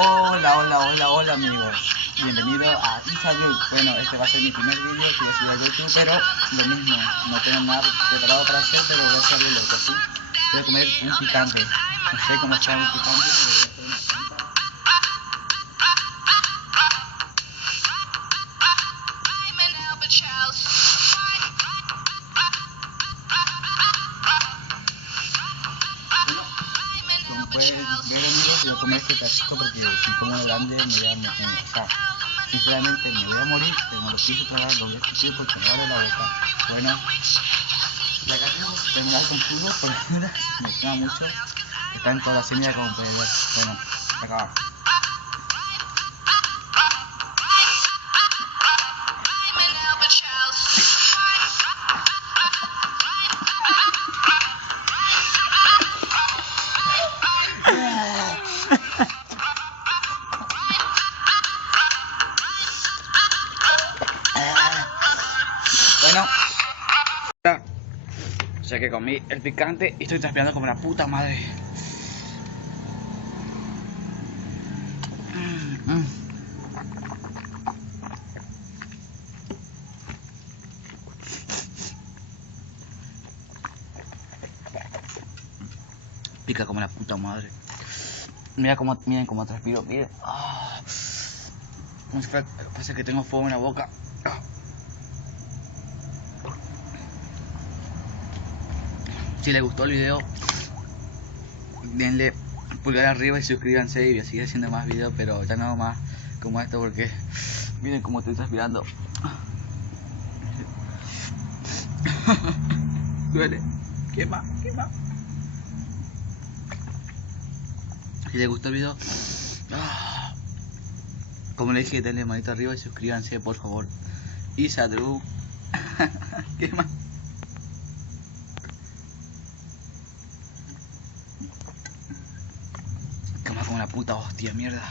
Hola, hola, hola, hola amigos. Bienvenido a Isabel. Bueno, este va a ser mi primer vídeo que voy a subir a YouTube, pero lo mismo, no tengo nada preparado para hacer, pero voy a hacer algo loco, ¿sí? Voy a comer un picante. No sé cómo está un picante, pero voy a hacer una cuenta. Como pueden ver amigos, voy a comer este pedacito porque si como grande me voy a morir. O sea, sinceramente me voy a morir, pero no lo quise tragar, lo voy a escupir porque me abre la boca. Bueno, y acá tengo que terminar con jugo por ahora, me quema mucho. Está en toda la semilla como pueden ver. Bueno, acá va. Bueno, ya que comí el picante y estoy transpirando como la puta madre. Pica como la puta madre. Miren cómo transpiro, miren. Parece que tengo fuego en la boca. Si les gustó el video, denle pulgar arriba y suscríbanse y voy a seguir haciendo más videos, pero ya no más como esto porque miren cómo estoy transpirando. Duele, quema. Si les gustó el video, como les dije, denle manito arriba y suscríbanse por favor. Y salud. Quema. Quema como la puta hostia, mierda.